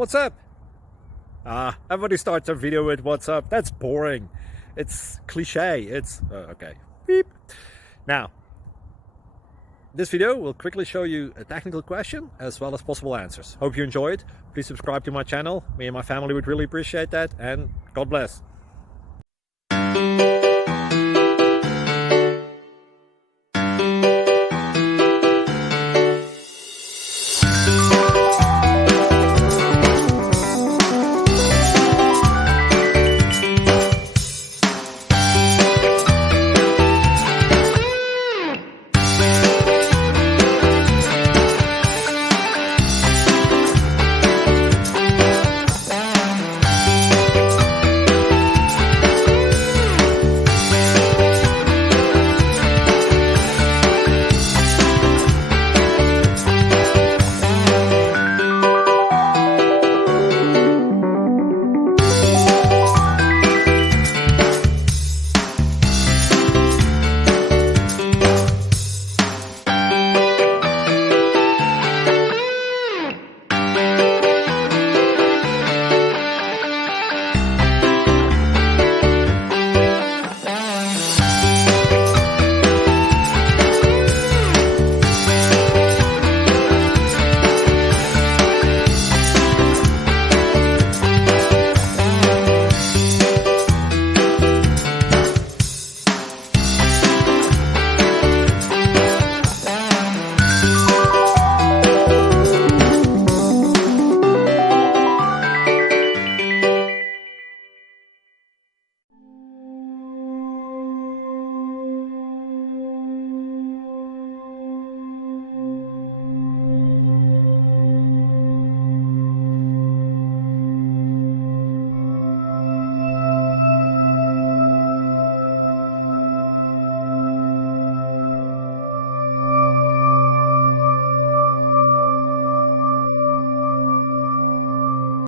What's up? Everybody starts a video with what's up. That's boring. It's cliche. It's okay. Beep. Now, this video will quickly show you a technical question as well as possible answers. Hope you enjoyed. Please subscribe to my channel. Me and my family would really appreciate that, and God bless.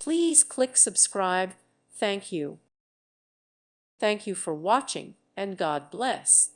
Please click subscribe. Thank you. Thank you for watching, and God bless.